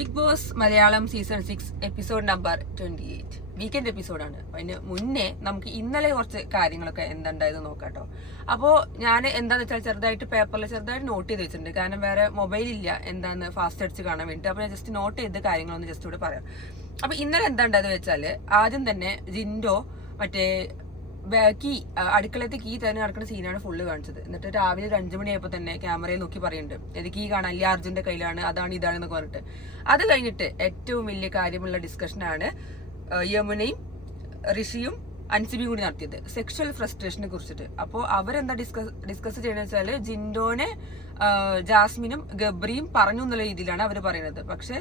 Big Boss Malayalam season 6 episode number 28 weekend എപ്പിസോഡാണ്. അതിന് മുന്നേ നമുക്ക് ഇന്നലെ കുറച്ച് കാര്യങ്ങളൊക്കെ എന്തുണ്ടായത് നോക്കാട്ടോ. അപ്പോൾ ഞാൻ എന്താന്ന് വെച്ചാൽ ചെറുതായിട്ട് പേപ്പറിൽ ചെറുതായിട്ട് നോട്ട് ചെയ്ത് വെച്ചിട്ടുണ്ട്. കാരണം വേറെ മൊബൈൽ ഇല്ല എന്താന്ന് ഫാസ്റ്റ് അടിച്ച് കാണാൻ വേണ്ടിയിട്ട്. അപ്പോൾ ഞാൻ ജസ്റ്റ് നോട്ട് ചെയ്ത് കാര്യങ്ങളൊന്ന് ജസ്റ്റ് ഇവിടെ പറയാം. അപ്പോൾ ഇന്നലെ എന്താണ്ടായത് വെച്ചാൽ ആദ്യം തന്നെ ജിൻഡോ മറ്റേ കീ അടുക്കളത്തെ കീ തന്നെ നടക്കുന്ന സീനാണ് ഫുള്ള് കാണിച്ചത്. എന്നിട്ട് രാവിലെ ഒരു 5 മണിയായപ്പോൾ തന്നെ ക്യാമറയിൽ നോക്കി പറയുന്നുണ്ട് ഇത് കീ കാണാൻ അല്ലെ അർജുന്റെ കയ്യിലാണ്, അതാണ് ഇതാണെന്നൊക്കെ പറഞ്ഞിട്ട്. അത് കഴിഞ്ഞിട്ട് ഏറ്റവും വലിയ കാര്യമുള്ള ഡിസ്കഷനാണ് യമുനയും ഋഷിയും അൻസിബിയും കൂടി നടത്തിയത് സെക്ഷൽ ഫ്രസ്ട്രേഷനെ കുറിച്ചിട്ട്. അപ്പോൾ അവരെന്താ ഡിസ്കസ് ചെയ്യണമെന്ന് വെച്ചാൽ ജിൻഡോനെ ജാസ്മിനും ഗബ്രിയും പറഞ്ഞു എന്നുള്ള രീതിയിലാണ് അവർ പറയുന്നത്. പക്ഷെ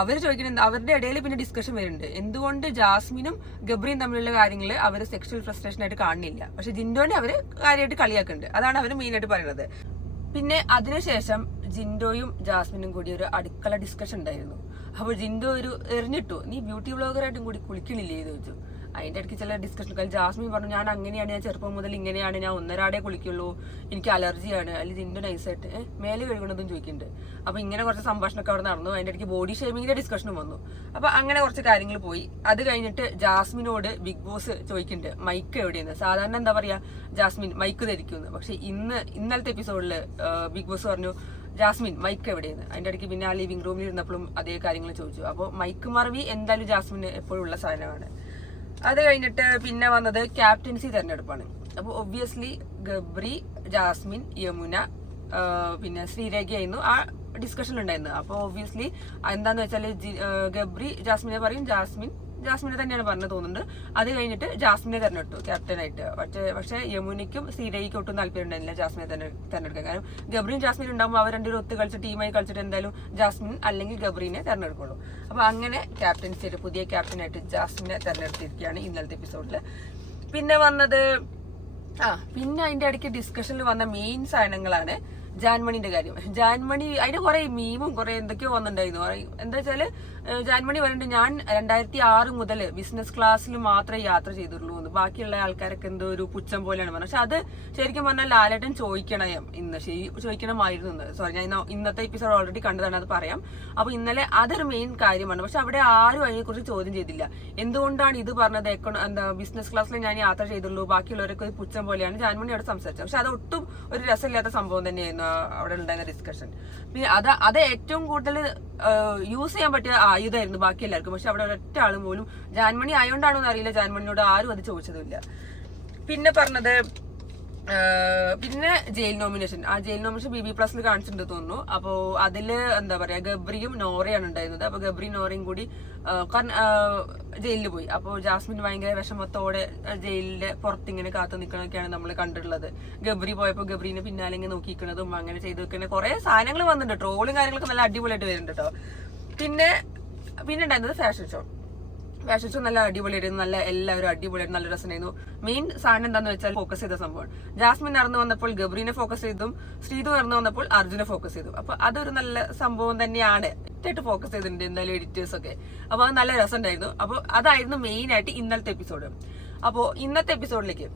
അവർ ചോദിക്കുന്നത് അവരുടെ ഇടയിൽ പിന്നെ ഡിസ്കഷൻ വരുന്നുണ്ട് എന്തുകൊണ്ട് ജാസ്മിനും ഗബ്രിയും തമ്മിലുള്ള കാര്യങ്ങൾ അവർ സെക്ഷൽ ഫ്രസ്ട്രേഷൻ ആയിട്ട് കാണുന്നില്ല, പക്ഷെ ജിൻഡോനെ അവർ കാര്യമായിട്ട് കളിയാക്കുന്നുണ്ട്. അതാണ് അവർ മെയിൻ ആയിട്ട് പറയുന്നത്. പിന്നെ അതിനുശേഷം ജിൻഡോയും ജാസ്മിനും കൂടി ഒരു അടുക്കള ഡിസ്കഷൻ ഉണ്ടായിരുന്നു. അപ്പോൾ ജിൻഡോ ഒരു എറിഞ്ഞിട്ടു, നീ ബ്യൂട്ടി വ്ളോഗറായിട്ടും കൂടി കുളിക്കണില്ലേ എന്ന് ചോദിച്ചു. അതിന്റെ ഇടയ്ക്ക് ചില ഡിസ്കഷൻ ജാസ്മിൻ പറഞ്ഞു ഞാൻ അങ്ങനെയാണ്, ഞാൻ ചെറുപ്പം മുതൽ ഇങ്ങനെയാണ്, ഞാൻ ഒന്നരാടേ കുളിക്കുള്ളൂ, എനിക്ക് അലർജിയാണ്. അല്ലെങ്കിൽ ജിൻഡോ നൈസായിട്ട് മേലെ കഴുകണതും ചോദിക്കുന്നുണ്ട്. അപ്പൊ ഇങ്ങനെ കുറച്ച് സംഭാഷണമൊക്കെ അവിടെ നടന്നു. അതിന്റെ ഇടയ്ക്ക് ബോഡി ഷേമിങ്ങിന്റെ ഡിസ്കഷനും വന്നു. അപ്പൊ അങ്ങനെ കുറച്ച് കാര്യങ്ങൾ പോയി. അത് കഴിഞ്ഞിട്ട് ജാസ്മിനോട് ബിഗ് ബോസ് ചോദിക്കുന്നുണ്ട് മൈക്ക് എവിടെയെന്ന്. സാധാരണ എന്താ പറയാ ജാസ്മിൻ മൈക്ക് ധരിക്കുന്നു, പക്ഷെ ഇന്നലത്തെ എപ്പിസോഡിൽ ബിഗ് ബോസ് പറഞ്ഞു ജാസ്മിൻ മൈക്ക് എവിടെയെന്ന്. അതിന്റെ ഇടയ്ക്ക് പിന്നെ ആ ലിവിംഗ് റൂമിൽ ഇരുന്നപ്പോഴും അതേ കാര്യങ്ങൾ ചോദിച്ചു. അപ്പോൾ മൈക്ക് മറവി എന്തായാലും ജാസ്മിന് എപ്പോഴും ഉള്ള സാധനമാണ്. അത് കഴിഞ്ഞിട്ട് പിന്നെ വന്നത് ക്യാപ്റ്റൻസി തെരഞ്ഞെടുപ്പാണ്. അപ്പോൾ ഒബ്വിയസ്ലി ഗബ്രി, ജാസ്മിൻ, യമുന പിന്നെ ശ്രീരേഖയായിരുന്നു ആ ഡിസ്കഷൻ ഉണ്ടായിരുന്നത്. അപ്പോൾ ഒബ്വിയസ്ലി എന്താന്ന് വെച്ചാൽ ഗബ്രി ജാസ്മിനെ പറയും, ജാസ്മിനെ തന്നെയാണ് പറഞ്ഞത് തോന്നുന്നുണ്ട്. അത് കഴിഞ്ഞിട്ട് ജാസ്മിനെ തെരഞ്ഞെടുത്തു ക്യാപ്റ്റനായിട്ട്. പക്ഷെ യമുനയ്ക്കും ശ്രീരേഖയ്ക്കും ഒട്ടും താല്പര്യം ഉണ്ടായിരുന്നില്ല ജാസ്മിനെ തെരഞ്ഞെടുക്കാൻ. കാരണം ഗബ്രിയും ജാസ്മിനും ഉണ്ടാകുമ്പോൾ അവർ രണ്ടുപേരും ഒത്തു കളിച്ച് ടീമായി കളിച്ചിട്ട് എന്തായാലും ജാസ്മിൻ അല്ലെങ്കിൽ ഗബ്രീനെ തെരഞ്ഞെടുക്കുള്ളൂ. അപ്പൊ അങ്ങനെ ക്യാപ്റ്റൻസി പുതിയ ക്യാപ്റ്റനായിട്ട് ജാസ്മിനെ തെരഞ്ഞെടുത്തിരിക്കുകയാണ് ഇന്നലത്തെ എപ്പിസോഡിൽ. പിന്നെ വന്നത് പിന്നെ അതിന്റെ ഇടയ്ക്ക് ഡിസ്കഷനിൽ വന്ന മെയിൻ സാധനങ്ങളാണ് ജാൻമണിന്റെ കാര്യം. ജാൻമണി അതിന് കുറെ മീമും കുറെ എന്തൊക്കെയോ വന്നിട്ടുണ്ടായിരുന്നു. എന്താ വെച്ചാല് ജാൻമണി പറയുന്നുണ്ട് ഞാൻ 2006 മുതൽ ബിസിനസ് ക്ലാസ്സിൽ മാത്രമേ യാത്ര ചെയ്തിട്ടുള്ളൂ എന്ന്, ബാക്കിയുള്ള ആൾക്കാരൊക്കെ എന്തോ ഒരു പുച്ഛം പോലെയാണ് പറഞ്ഞത്. പക്ഷെ അത് ശരിക്കും പറഞ്ഞാൽ ലാലേട്ടൻ ചോദിക്കണമായിരുന്നു. സോറി, ഞാൻ ഇന്നത്തെ എപ്പിസോഡ് ഓൾറെഡി കണ്ടതാണ്, അത് പറയാം. അപ്പൊ ഇന്നലെ അതൊരു മെയിൻ കാര്യമാണ്. പക്ഷെ അവിടെ ആരും അതിനെക്കുറിച്ച് ചോദ്യം ചെയ്തില്ല. എന്തുകൊണ്ടാണ് ഇത് പറഞ്ഞത്, ബിസിനസ് ക്ലാസ്സിൽ ഞാൻ യാത്ര ചെയ്തുള്ളൂ, ബാക്കിയുള്ളവരൊക്കെ ഒരു പുച്ഛം പോലെയാണ് ജാൻമണി അവിടെ സംസാരിച്ചത്. പക്ഷെ അത് ഒട്ടും ഒരു രസമില്ലാത്ത സംഭവം തന്നെയായിരുന്നു അവിടെ ഉണ്ടായിരുന്ന ഡിസ്കഷൻ. പിന്നെ അത് ഏറ്റവും കൂടുതൽ യൂസ് ചെയ്യാൻ പറ്റിയ ആയുധമായിരുന്നു ബാക്കി എല്ലാവർക്കും. പക്ഷെ അവിടെ ഒരൊറ്റ ആൾ പോലും ജാൻമണി ആയോണ്ടാണോ എന്ന് അറിയില്ല, ജാൻമണിയോട് ആരും അത് ചോദിച്ചതുമില്ല. പിന്നെ പറഞ്ഞത് പിന്നെ ജയിൽ നോമിനേഷൻ. ആ ജയിൽ നോമിനേഷൻ BB Plus കാണിച്ചിട്ടുണ്ട് തോന്നുന്നു. അപ്പോ അതില് എന്താ പറയാ ഗബ്രിയും നോറയാണ് ഉണ്ടായിരുന്നത്. അപ്പൊ ഗബ്രിയും നോറയും കൂടി ജയിലിൽ പോയി. അപ്പോൾ ജാസ്മിൻ ഭയങ്കര വിഷമത്തോടെ ജയിലിന്റെ പുറത്തിങ്ങനെ കാത്തു നിൽക്കണൊക്കെയാണ് നമ്മൾ കണ്ടിട്ടുള്ളത്. ഗബ്രി പോയപ്പോൾ ഗബ്രീനെ പിന്നാലെ ഇങ്ങനെ നോക്കിക്കുന്നതും അങ്ങനെ ചെയ്തു വെക്കുന്ന കുറെ സാധനങ്ങൾ വന്നിട്ടുണ്ട്. ട്രോളും കാര്യങ്ങളൊക്കെ നല്ല അടിപൊളിയായിട്ട് വരുന്നുണ്ട് കേട്ടോ. പിന്നെ ഉണ്ടായിരുന്നത് ഫാഷൻ ഷോ നല്ല അടിപൊളിയായിരുന്നു. നല്ല എല്ലാവരും അടിപൊളിയായിട്ട് നല്ല രസമായിരുന്നു. മെയിൻ സാധനം എന്താന്ന് വെച്ചാൽ ഫോക്കസ് ചെയ്ത സംഭവം ജാസ്മിൻ നടന്നു വന്നപ്പോൾ ഗബ്രീനെ ഫോക്കസ് ചെയ്തും ശ്രീതു നടന്നു വന്നപ്പോൾ അർജുനെ ഫോക്കസ് ചെയ്തു. അപ്പൊ അതൊരു നല്ല സംഭവം തന്നെയാണ്. ഏറ്റവും ഫോക്കസ് ചെയ്തിട്ടുണ്ട് എന്തായാലും എഡിറ്റേഴ്സ് ഒക്കെ. അപ്പൊ അത് നല്ല രസം ഉണ്ടായിരുന്നു. അപ്പൊ അതായിരുന്നു മെയിൻ ആയിട്ട് ഇന്നലത്തെ എപ്പിസോഡ്. അപ്പോ ഇന്നത്തെ എപ്പിസോഡിലേക്ക്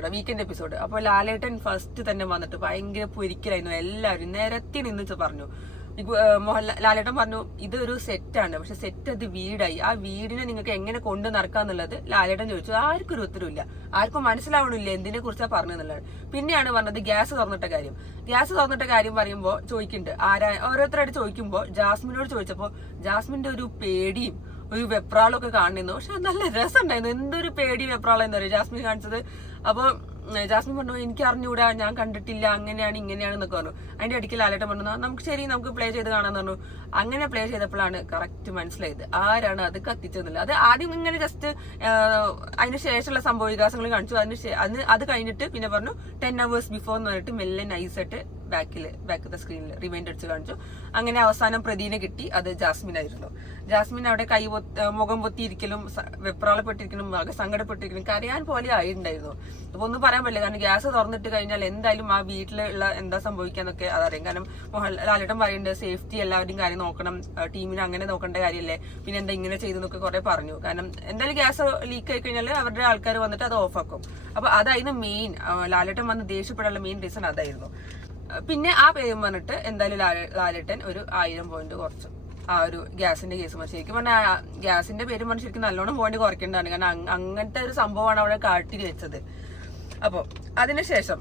വിടാം, വീക്കെൻഡ് എപ്പിസോഡ്. അപ്പൊ ലാലേട്ടൻ ഫസ്റ്റ് തന്നെ വന്നിട്ട് ഭയങ്കര പൊരിക്കലായിരുന്നു. എല്ലാവരും നിരത്തി നിന്ന് പറഞ്ഞു. ലാലേട്ടൻ പറഞ്ഞു ഇതൊരു സെറ്റാണ്, പക്ഷെ സെറ്റ് അത് വീടായി, ആ വീടിനെ നിങ്ങൾക്ക് എങ്ങനെ കൊണ്ടു നടക്കാന്നുള്ളത് ലാലേട്ടൻ ചോദിച്ചു. ആർക്കും ഒരു ഉത്തരവില്ല, ആർക്കും മനസ്സിലാവണില്ല എന്തിനെ കുറിച്ചാ പറഞ്ഞെന്നുള്ളത്. പിന്നെയാണ് പറഞ്ഞത് ഗ്യാസ് തുറന്നിട്ട കാര്യം പറയുമ്പോൾ ചോദിക്കുന്നുണ്ട് ഓരോരുത്തരായിട്ട് ചോദിക്കുമ്പോൾ ജാസ്മിനോട് ചോദിച്ചപ്പോ ജാസ്മിന്റെ ഒരു പേടിയും ഒരു വെപ്രാളൊക്കെ കാണുന്നു. പക്ഷെ നല്ല രസം ഉണ്ടായിരുന്നു. എന്തൊരു പേടി വെപ്രാളം എന്താ പറയുക ജാസ്മിൻ കാണിച്ചത്. അപ്പൊ ജാസ്മിൻ പറഞ്ഞു എനിക്ക് അറിഞ്ഞൂടാ, ഞാൻ കണ്ടിട്ടില്ല, അങ്ങനെയാണ് ഇങ്ങനെയാണെന്നൊക്കെ പറഞ്ഞു. അതിന്റെ ഇടയ്ക്ക് ലാലേട്ടൻ പറഞ്ഞു നമുക്ക് പ്ലേ ചെയ്ത് കാണാന്ന് പറഞ്ഞു. അങ്ങനെ പ്ലേ ചെയ്തപ്പോഴാണ് കറക്റ്റ് മനസ്സിലായത് ആരാണ് അത് കത്തിച്ചതെന്നുള്ളത്. അത് ആദ്യം ഇങ്ങനെ ജസ്റ്റ് അതിന് ശേഷമുള്ള സംഭവ വികാസങ്ങൾ കാണിച്ചു. അത് കഴിഞ്ഞിട്ട് പിന്നെ പറഞ്ഞു 10 hours ബിഫോർ എന്ന് പറഞ്ഞിട്ട് മെല്ലെ നൈസായിട്ട് ബാക്കത്തെ സ്ക്രീനിൽ റിമൈൻഡ് അടിച്ച് കാണിച്ചു. അങ്ങനെ അവസാനം പ്രതിനെ കിട്ടി. അത് ജാസ്മിൻ ആയിരുന്നു. ജാസ്മിൻ അവിടെ മുഖം പൊത്തിയിരിക്കലും വെപ്രാളപ്പെട്ടിരിക്കലും സങ്കടപ്പെട്ടിരിക്കലും കരയാൻ പോലെ ആയിട്ടുണ്ടായിരുന്നു. അപ്പൊ ഒന്നും പറയാൻ പറ്റില്ല. കാരണം ഗ്യാസ് തുറന്നിട്ട് കഴിഞ്ഞാൽ എന്തായാലും ആ വീട്ടിലുള്ള എന്താ സംഭവിക്കാന്നൊക്കെ അതറിയാം. കാരണം ലാലേട്ടൻ പറയുന്നുണ്ട് സേഫ്റ്റി എല്ലാവരുടെയും കാര്യം നോക്കണം, ടീമിനെ അങ്ങനെ നോക്കേണ്ട കാര്യമല്ലേ, പിന്നെ എന്താ ഇങ്ങനെ ചെയ്തെന്നൊക്കെ കുറെ പറഞ്ഞു. കാരണം എന്തായാലും ഗ്യാസ് ലീക്ക് ആയി കഴിഞ്ഞാൽ അവരുടെ ആൾക്കാർ വന്നിട്ട് അത് ഓഫാക്കും. അപ്പൊ അതായിരുന്നു മെയിൻ ലാലേട്ടൻ വന്ന് ദേഷ്യപ്പെടാനുള്ള മെയിൻ റീസൺ അതായിരുന്നു. പിന്നെ ആ പേരും പറഞ്ഞിട്ട് എന്തായാലും ലാലേട്ടൻ ഒരു 1000 പോയിന്റ് കുറച്ചു ആ ഒരു ഗ്യാസിന്റെ കേസ്. ശരിക്കും പറഞ്ഞാൽ ഗ്യാസിന്റെ പേരും പറഞ്ഞ് ശരിക്കും നല്ലോണം പോയിന്റ് കുറയ്ക്കേണ്ടതാണ്. കാരണം അങ്ങനത്തെ ഒരു സംഭവമാണ് അവിടെ കാട്ടി വെച്ചത്. അപ്പൊ അതിനുശേഷം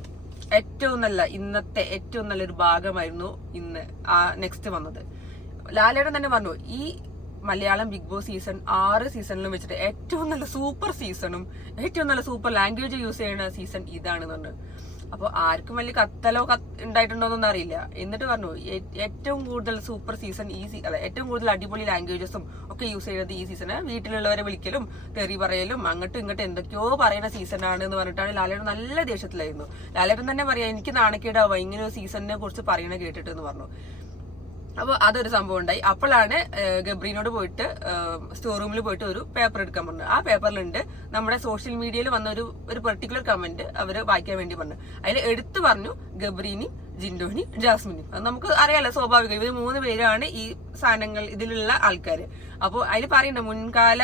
ഇന്നത്തെ ഏറ്റവും നല്ലൊരു ഭാഗമായിരുന്നു ഇന്ന് ആ നെക്സ്റ്റ് വന്നത്. ലാലേട്ടൻ തന്നെ പറഞ്ഞു, ഈ മലയാളം ബിഗ് ബോസ് സീസൺ 6 സീസണിലും വെച്ചിട്ട് ഏറ്റവും നല്ല സൂപ്പർ സീസണും ഏറ്റവും നല്ല സൂപ്പർ ലാംഗ്വേജ് യൂസ് ചെയ്യുന്ന സീസൺ ഇതാണെന്ന് പറഞ്ഞു. അപ്പൊ ആർക്കും വലിയ കത്തലോ ഉണ്ടായിട്ടുണ്ടോന്നൊന്നും അറിയില്ല. എന്നിട്ട് പറഞ്ഞു ഏറ്റവും കൂടുതൽ സൂപ്പർ സീസൺ ഏറ്റവും കൂടുതൽ അടിപൊളി ലാംഗ്വേജസും ഒക്കെ യൂസ് ചെയ്യുന്നത് ഈ സീസണ്. വീട്ടിലുള്ളവരെ വിളിക്കലും തെറി പറയലും അങ്ങോട്ടും ഇങ്ങോട്ടും എന്തൊക്കെയോ പറയുന്ന സീസണാണ് എന്ന് പറഞ്ഞിട്ടാണ് ലാലേട്ടൻ നല്ല ദേഷ്യത്തിലായിരുന്നു. ലാലേട്ടൻ തന്നെ പറയാം, എനിക്ക് നാണക്കേടാവുക ഇങ്ങനെ ഒരു സീസണിനെ കുറിച്ച് പറയണ കേട്ടിട്ട് എന്ന് പറഞ്ഞു. അപ്പൊ അതൊരു സംഭവം ഉണ്ടായി. അപ്പോഴാണ് ഗബ്രീനോട് പോയിട്ട് സ്റ്റോർ റൂമിൽ പോയിട്ട് ഒരു പേപ്പർ എടുക്കാൻ പറഞ്ഞു. ആ പേപ്പറിലുണ്ട് നമ്മുടെ സോഷ്യൽ മീഡിയയിൽ വന്ന ഒരു പെർട്ടിക്കുലർ കമന്റ് അവര് വായിക്കാൻ വേണ്ടി പറഞ്ഞു. അതിൽ എടുത്തു പറഞ്ഞു ഗബ്രീനും ജിൻഡോനും ജാസ്മിനും. നമുക്ക് അറിയാലോ, സ്വാഭാവികം ഇവർ 3 പേരാണ് ഈ സാധനങ്ങൾ ഇതിലുള്ള ആൾക്കാര്. അപ്പോൾ അതിൽ പറയുന്നുണ്ട് മുൻകാല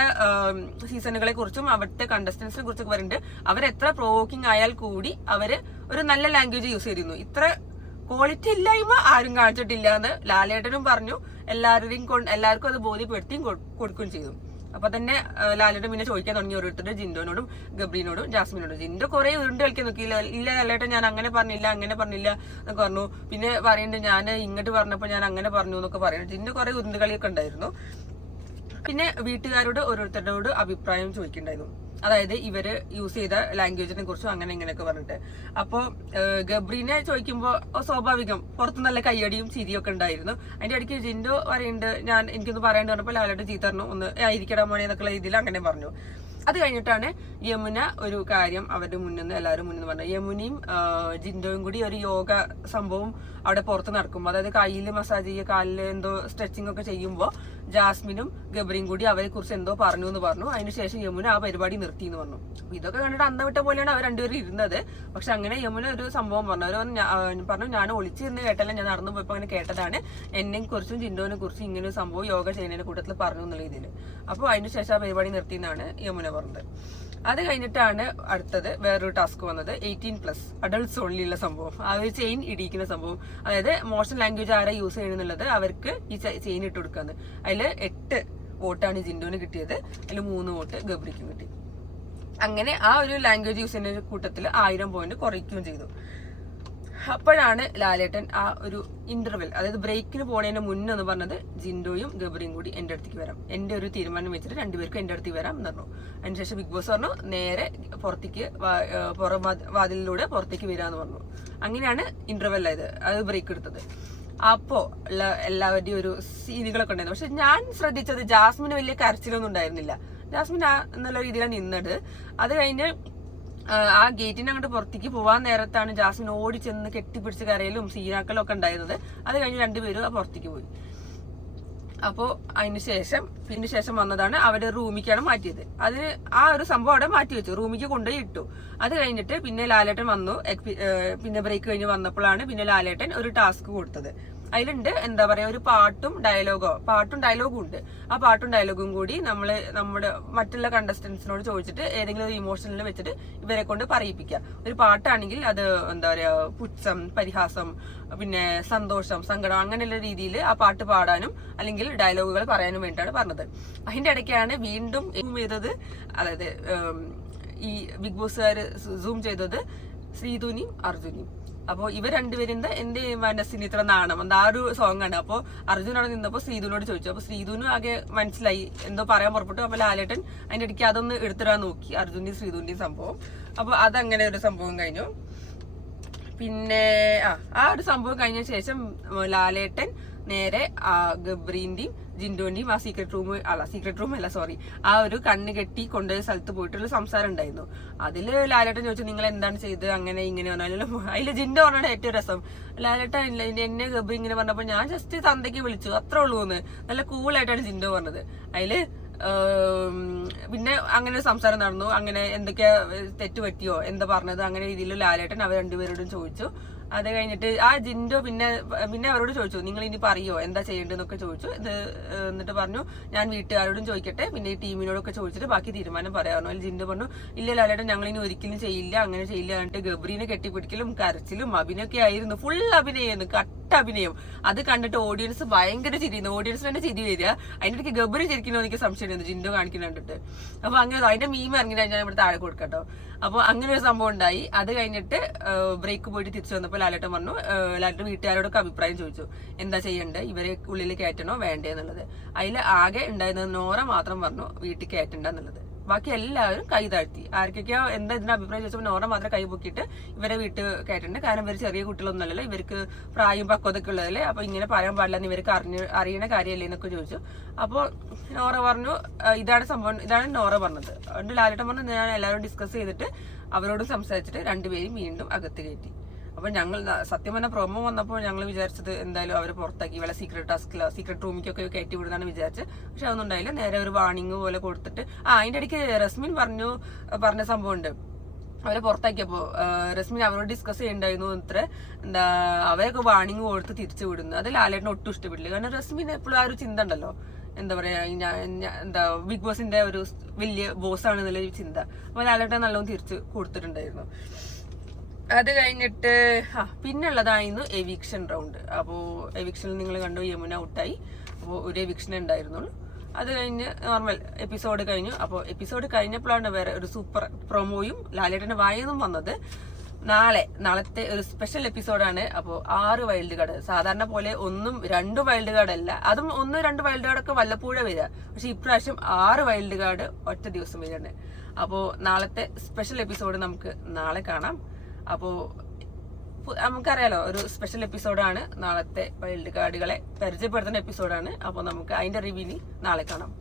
സീസണുകളെ കുറിച്ചും അവിടുത്തെ കണ്ടസ്റ്റൻസിനെ കുറിച്ചൊക്കെ പറയുന്നുണ്ട്. അവരെത്ര പ്രൊവോക്കിംഗ് ആയാൽ കൂടി അവര് ഒരു നല്ല ലാംഗ്വേജ് യൂസ് ചെയ്തിരുന്നു. ഇത്ര ക്വാളിറ്റി ഇല്ലായ്മ ആരും കാണിച്ചിട്ടില്ല എന്ന് ലാലേട്ടനും പറഞ്ഞു. എല്ലാവർക്കും അത് ബോധ്യപ്പെടുത്തിയും കൊടുക്കുകയും ചെയ്തു. അപ്പൊ തന്നെ ലാലേട്ടൻ പിന്നെ ചോദിക്കാൻ തുടങ്ങി ഓരോരുത്തരുടെ ജിൻഡോനോടും ഗബ്രീനോടും ജാസ്മിനോടും. ജിൻഡോ കുറെ ഉരുണ്ട് കളിക്കാൻ നോക്കിയില്ല, ഇല്ല ലാലേട്ടൻ ഞാൻ അങ്ങനെ പറഞ്ഞില്ല എന്നൊക്കെ പറഞ്ഞു. പിന്നെ പറയുന്നുണ്ട് ഞാൻ ഇങ്ങോട്ട് പറഞ്ഞപ്പോ ഞാൻ അങ്ങനെ പറഞ്ഞു എന്നൊക്കെ പറയുന്നു. ജിൻഡോ കുറെ ഉരുണ്ട് കളിയൊക്കെ ഉണ്ടായിരുന്നു. പിന്നെ വീട്ടുകാരോട് ഓരോരുത്തരോട് അഭിപ്രായം ചോദിക്കണ്ടായിരുന്നു. അതായത് ഇവര് യൂസ് ചെയ്ത ലാംഗ്വേജിനെ കുറിച്ചും അങ്ങനെ ഇങ്ങനെയൊക്കെ പറഞ്ഞിട്ട്. അപ്പോ ഗബ്രീനെ ചോദിക്കുമ്പോ സ്വാഭാവികം പുറത്ത് നല്ല കയ്യടിയും ചിരിയൊക്കെ ഉണ്ടായിരുന്നു. അതിന്റെ ഇടയ്ക്ക് ജിൻഡോ പറയുന്നുണ്ട് എനിക്കൊന്ന് പറയേണ്ടി പറഞ്ഞപ്പോ ലാലേട്ടൻ ചീത്ത പറഞ്ഞു, ഒന്ന് ആയിരിക്കണം മോനെ എന്നൊക്കെയുള്ള രീതിയിൽ അങ്ങനെ പറഞ്ഞു. അത് കഴിഞ്ഞിട്ടാണ് യമുന ഒരു കാര്യം അവരുടെ എല്ലാവരും മുന്നിൽ പറഞ്ഞു. യമുനയും ജിൻഡോയും കൂടി ഒരു യോഗ സംഭവം അവിടെ പുറത്ത് നടക്കുമ്പോൾ, അതായത് കയ്യിൽ മസാജ് ചെയ്യുക, കാലിൽ എന്തോ സ്ട്രെച്ചിങ് ഒക്കെ ചെയ്യുമ്പോൾ ജാസ്മിനും ഗബ്രിയും കൂടി അവരെ കുറിച്ച് എന്തോ പറഞ്ഞു എന്ന് പറഞ്ഞു. അതിനുശേഷം യമുന ആ പരിപാടി നിർത്തി എന്ന് പറഞ്ഞു. ഇതൊക്കെ കണ്ടിട്ട് അന്ന് വിട്ട പോലെയാണ് അവർ രണ്ടുപേരും ഇരുന്നത്. പക്ഷെ അങ്ങനെ യമുന ഒരു സംഭവം പറഞ്ഞു. അവർ പറഞ്ഞു ഞാൻ ഒളിച്ചു നിന്ന് കേട്ടല്ല, ഞാൻ നടന്നു പോയപ്പോ അങ്ങനെ കേട്ടതാണ്, എന്നെ കുറിച്ചും ജിൻഡോനെ കുറിച്ചും ഇങ്ങനെ ഒരു സംഭവം യോഗ ചെയ്യുന്നതിന്റെ കൂട്ടത്തിൽ പറഞ്ഞു എന്നുള്ള രീതിയിൽ. അപ്പോൾ അതിനുശേഷം ആ പരിപാടി നിർത്തി എന്നാണ് യമുന പറഞ്ഞത്. അത് കഴിഞ്ഞിട്ടാണ് അടുത്തത് വേറൊരു ടാസ്ക് വന്നത്. 18+ അഡൾട്ട്സ് ഓൺലി ഉള്ള സംഭവം, ആ ഒരു ചെയിൻ ഇടിയിക്കുന്ന സംഭവം. അതായത് മോശം ലാംഗ്വേജ് ആരാ യൂസ് ചെയ്യുന്നുള്ളത് അവർക്ക് ഈ ചെയിൻ ഇട്ട് കൊടുക്കാന്ന്. അതിൽ 8 വോട്ടാണ് ജിൻഡോന് കിട്ടിയത്, അതിൽ 3 വോട്ട് ഗബ്രിക്കും കിട്ടി. അങ്ങനെ ആ ഒരു ലാംഗ്വേജ് യൂസ് ചെയ്യുന്ന കൂട്ടത്തിൽ 1000 പോയിന്റ് കുറയ്ക്കുകയും ചെയ്തു. അപ്പോഴാണ് ലാലേട്ടൻ ആ ഒരു ഇന്റർവെൽ, അതായത് ബ്രേക്കിന് പോണതിന് മുന്നേ എന്ന് പറഞ്ഞത് ജിൻഡോയും ഗബ്രിയും കൂടി എന്റെ അടുത്തേക്ക് വരാം, എന്റെ ഒരു തീരുമാനം വെച്ചിട്ട് 2 പേർക്കും എന്റെ അടുത്തേക്ക് വരാം എന്ന് പറഞ്ഞു. അതിനുശേഷം ബിഗ് ബോസ് പറഞ്ഞു നേരെ പുറത്തേക്ക് പുറം വാതിലിലൂടെ പുറത്തേക്ക് വരാന്ന് പറഞ്ഞു. അങ്ങനെയാണ് ഇന്റർവെൽ ആയത്, അത് ബ്രേക്ക് എടുത്തത്. അപ്പോ എല്ലാവരുടെയും ഒരു സീനുകളൊക്കെ ഉണ്ടായിരുന്നു. പക്ഷെ ഞാൻ ശ്രദ്ധിച്ചത് ജാസ്മിന് വലിയ കരച്ചിലൊന്നും ഉണ്ടായിരുന്നില്ല. ജാസ്മിൻ എന്നുള്ള രീതിയിലാണ് നിന്നത്. അത് കഴിഞ്ഞ് ആ ഗേറ്റിന് അങ്ങോട്ട് പുറത്തേക്ക് പോവാൻ നേരത്താണ് ജാസ്മിൻ ഓടി ചെന്ന് കെട്ടിപ്പിടിച്ച് കരയിലും സീനാക്കലും ഒക്കെ ഉണ്ടായിരുന്നത്. അത് കഴിഞ്ഞ് 2 പേരും ആ പുറത്തേക്ക് പോയി. അപ്പോ അതിന് ശേഷം വന്നതാണ് അവരുടെ റൂമിക്കാണ് മാറ്റിയത്. അതിന് ആ ഒരു സംഭവം അവിടെ മാറ്റി വെച്ചു, റൂമിക്ക് കൊണ്ടുപോയി ഇട്ടു. അത് കഴിഞ്ഞിട്ട് പിന്നെ ലാലേട്ടൻ വന്നു. പിന്നെ ബ്രേക്ക് കഴിഞ്ഞ് വന്നപ്പോഴാണ് പിന്നെ ലാലേട്ടൻ ഒരു ടാസ്ക് കൊടുത്തത്. അതിലുണ്ട് എന്താ പറയാ, ഒരു പാട്ടും ഡയലോഗും ഉണ്ട്. ആ പാട്ടും ഡയലോഗും കൂടി നമ്മുടെ മറ്റുള്ള കണ്ടസ്റ്റൻസിനോട് ചോദിച്ചിട്ട് ഏതെങ്കിലും ഒരു ഇമോഷനിൽ വെച്ചിട്ട് ഇവരെ കൊണ്ട് പറയിപ്പിക്കുക. ഒരു പാട്ടാണെങ്കിൽ അത് എന്താ പറയാ, പുച്ഛം, പരിഹാസം, പിന്നെ സന്തോഷം, സങ്കടം, അങ്ങനെയുള്ള രീതിയിൽ ആ പാട്ട് പാടാനും അല്ലെങ്കിൽ ഡയലോഗുകൾ പറയാനും വേണ്ടിയിട്ടാണ് പറഞ്ഞത്. അതിന്റെ ഇടയ്ക്കാണ് വീണ്ടും ചെയ്തത്, അതായത് ഈ ബിഗ് ബോസുകാര് സൂം ചെയ്തത് ശ്രീധുനിയും അർജുനും. അപ്പൊ ഇവർ രണ്ടുപേരും എന്റെ മനസ്സിന് ഇത്ര നാണം എന്താ ആ ഒരു സോങ് ആണ്. അപ്പൊ അർജുൻ അവിടെ നിന്നപ്പോ ശ്രീധുനോട് ചോദിച്ചു. അപ്പൊ ശ്രീധുനും ആകെ മനസ്സിലായി, എന്തോ പറയാൻ പുറപ്പെട്ടു. അപ്പൊ ലാലേട്ടൻ അതിന്റെ ഇടയ്ക്ക് അതൊന്ന് എടുത്തിടാൻ നോക്കി, അർജുന്റെയും ശ്രീധുന്റെയും സംഭവം. അപ്പൊ അതങ്ങനെ ഒരു സംഭവം കഴിഞ്ഞു. പിന്നെ ആ ഒരു സംഭവം കഴിഞ്ഞ ശേഷം ലാലേട്ടൻ നേരെ ഗബ്രീന്റെയും ജിൻഡോന്റെയും ആ സീക്രട്ട് റൂം അല്ല ആ ഒരു കണ്ണ് കെട്ടി കൊണ്ടുപോയ സ്ഥലത്ത് പോയിട്ടുള്ള സംസാരം ഉണ്ടായിരുന്നു. അതില് ലാലേട്ടൻ ചോദിച്ചു നിങ്ങൾ എന്താണ് ചെയ്തത്, അങ്ങനെ ഇങ്ങനെ പറഞ്ഞാലും അതില് ജിൻഡോ പറഞ്ഞാൽ ഏറ്റവും രസം. ലാലേട്ടൻ എന്നെ ഗബ്രി ഇങ്ങനെ പറഞ്ഞപ്പോ ഞാൻ ജസ്റ്റ് തന്തയ്ക്ക് വിളിച്ചു, അത്രേ ഉള്ളൂ എന്ന് നല്ല കൂളായിട്ടാണ് ജിൻഡോ പറഞ്ഞത്. അതില് പിന്നെ അങ്ങനെ ഒരു സംസാരം നടന്നു. അങ്ങനെ എന്തൊക്കെയാ തെറ്റുപറ്റിയോ എന്താ പറഞ്ഞത്, അങ്ങനെ രീതിയിൽ ലാലേട്ടൻ അവർ രണ്ടുപേരോടും ചോദിച്ചു. അത് കഴിഞ്ഞിട്ട് ആ ജിൻഡോ പിന്നെ അവരോട് ചോദിച്ചു നിങ്ങൾ ഇനി പറയോ എന്താ ചെയ്യേണ്ടതെന്നൊക്കെ ചോദിച്ചു. എന്നിട്ട് പറഞ്ഞു ഞാൻ വീട്ടുകാരോടും ചോദിക്കട്ടെ പിന്നെ ഈ ടീമിനോടൊക്കെ ചോദിച്ചിട്ട് ബാക്കി തീരുമാനം പറയാറുണ്ട്. അതിൽ ജിൻഡോ പറഞ്ഞു ഇല്ല ലാലേട്ടൻ ഞങ്ങൾ ഇനി ഒരിക്കലും ചെയ്യില്ല, അങ്ങനെ ചെയ്യില്ല. എന്നിട്ട് ഗബ്രീനെ കെട്ടിപ്പിടിക്കലും കരച്ചിലും അഭിനയൊക്കെ ആയിരുന്നു. ഫുൾ അഭിനയായിരുന്നു, കട്ട അഭിനയം. അത് കണ്ടിട്ട് ഓഡിയൻസ് ഭയങ്കര ചിരിയുന്നു. ഓഡിയൻസിന് തന്നെ ചിരി വരിക. അതിന്റെ ഇടയ്ക്ക് ഗബ്രി ചിരിക്കണോ എനിക്ക് സംശയമായിരുന്നു ജിൻഡോ കാണിക്കുന്ന കണ്ടിട്ട്. അപ്പൊ അങ്ങനെ അതിന്റെ മീം ഇറങ്ങിയിട്ട് ഞാൻ ഇവിടെ താഴെ കൊടുക്കട്ടോ. അപ്പൊ അങ്ങനെ ഒരു സംഭവം ഉണ്ടായി. അത് കഴിഞ്ഞിട്ട് ബ്രേക്ക് പോയിട്ട് തിരിച്ചു വന്നപ്പോൾ ലാലേട്ടൻ പറഞ്ഞു, ലാലേട്ടൻ വീട്ടുകാരോടൊക്കെ അഭിപ്രായം ചോദിച്ചു എന്താ ചെയ്യണ്ടേ, ഇവരെ ഉള്ളിൽ കയറ്റണോ വേണ്ടേ എന്നുള്ളത്. അതിൽ ആകെ ഉണ്ടായിരുന്നത് നോറ മാത്രം പറഞ്ഞു വീട്ടിൽ കയറ്റണ്ട എന്നുള്ളത്. ബാക്കി എല്ലാവരും കൈ താഴ്ത്തി. ആർക്കൊക്കെയോ എന്താ ഇതിന്റെ അഭിപ്രായം ചോദിച്ചപ്പോൾ നോറ മാത്രം കൈ പൊക്കിയിട്ട് ഇവരെ വീട്ടിൽ കയറ്റണ്ട്, കാരണം ഇവർ ചെറിയ കുട്ടികളൊന്നും അല്ലല്ലോ, ഇവർക്ക് പ്രായം പക്വതൊക്കെ ഉള്ളതല്ലേ, അപ്പൊ ഇങ്ങനെ പറയാൻ പാടില്ല എന്ന് ഇവർക്ക് അറിയണ കാര്യമല്ലേ എന്നൊക്കെ ചോദിച്ചു. അപ്പോൾ നോറ പറഞ്ഞു ഇതാണ് സംഭവം, ഇതാണ് നോറ പറഞ്ഞത്. അതുകൊണ്ട് ലാലേട്ടൻ പറഞ്ഞു ഞാൻ എല്ലാവരും ഡിസ്കസ് ചെയ്തിട്ട് അവരോട് സംസാരിച്ചിട്ട് രണ്ടുപേരും വീണ്ടും അകത്ത് കയറ്റി. അപ്പൊ ഞങ്ങൾ സത്യം പറഞ്ഞ പ്രൊമോ വന്നപ്പോൾ ഞങ്ങൾ വിചാരിച്ചത് എന്തായാലും അവരെ പുറത്താക്കി ഇവളെ സീക്രട്ട് റൂമിക്കൊക്കെ കയറ്റി വിടുന്നാണ് വിചാരിച്ചത്. പക്ഷെ അതൊന്നും ഉണ്ടായില്ല. നേരെ ഒരു വാർണിംഗ് പോലെ കൊടുത്തിട്ട് അതിന്റെ ഇടയ്ക്ക് റസ്മിൻ പറഞ്ഞ സംഭവം ഉണ്ട്. അവരെ പുറത്താക്കിയപ്പോ റസ്മിൻ അവരോട് ഡിസ്കസ് ചെയ്യണ്ടായിരുന്നു അത്ര എന്താ അവരൊക്കെ വാർണിംഗ് കൊടുത്ത് തിരിച്ചു വിടുന്നു. അത് ലാലേട്ടന് ഒട്ടും ഇഷ്ടപ്പെട്ടില്ല. കാരണം റസ്മിൻ എപ്പോഴും ആ ഒരു ചിന്ത ഉണ്ടല്ലോ, എന്താ പറയാ എന്താ ബിഗ് ബോസിന്റെ ഒരു വലിയ ബോസ് ആണ് എന്നുള്ള ചിന്ത. അപ്പൊ ലാലേട്ടൻ നല്ലോണം തിരിച്ചു കൊടുത്തിട്ടുണ്ടായിരുന്നു. അത് കഴിഞ്ഞിട്ട് പിന്നെ ഉള്ളതായിരുന്നു എവിക്ഷൻ റൗണ്ട്. അപ്പോൾ എവിക്ഷനിൽ നിങ്ങൾ കണ്ടു യമുന ഔട്ടായി. അപ്പോൾ ഒരു എവിക്ഷൻ ഉണ്ടായിരുന്നുള്ളൂ. അത് കഴിഞ്ഞ് നോർമൽ എപ്പിസോഡ് കഴിഞ്ഞു. അപ്പോൾ എപ്പിസോഡ് കഴിഞ്ഞപ്പോഴാണ് വേറെ ഒരു സൂപ്പർ പ്രൊമോയും ലാലേട്ടന്റെ വായനും വന്നത്. നാളത്തെ ഒരു സ്പെഷ്യൽ എപ്പിസോഡാണ്. അപ്പോൾ 6 വൈൽഡ് കാർഡ്, സാധാരണ പോലെ 1, 2 വൈൽഡ് കാർഡ് അല്ല, അതും 1, 2 വൈൽഡ് കാർഡൊക്കെ വല്ലപ്പോഴേ വരിക. പക്ഷെ ഇപ്രാവശ്യം 6 വൈൽഡ് കാർഡ് ഒറ്റ ദിവസം വരികയാണ്. അപ്പോൾ നാളത്തെ സ്പെഷ്യൽ എപ്പിസോഡ് നമുക്ക് നാളെ കാണാം. അപ്പോൾ നമുക്കറിയാലോ ഒരു സ്പെഷ്യൽ എപ്പിസോഡാണ് നാളത്തെ വൈൽഡ് കാർഡുകളെ പരിചയപ്പെടുത്തുന്ന എപ്പിസോഡാണ്. അപ്പോൾ നമുക്ക് അതിന്റെ റിവ്യൂ നാളെ കാണാം.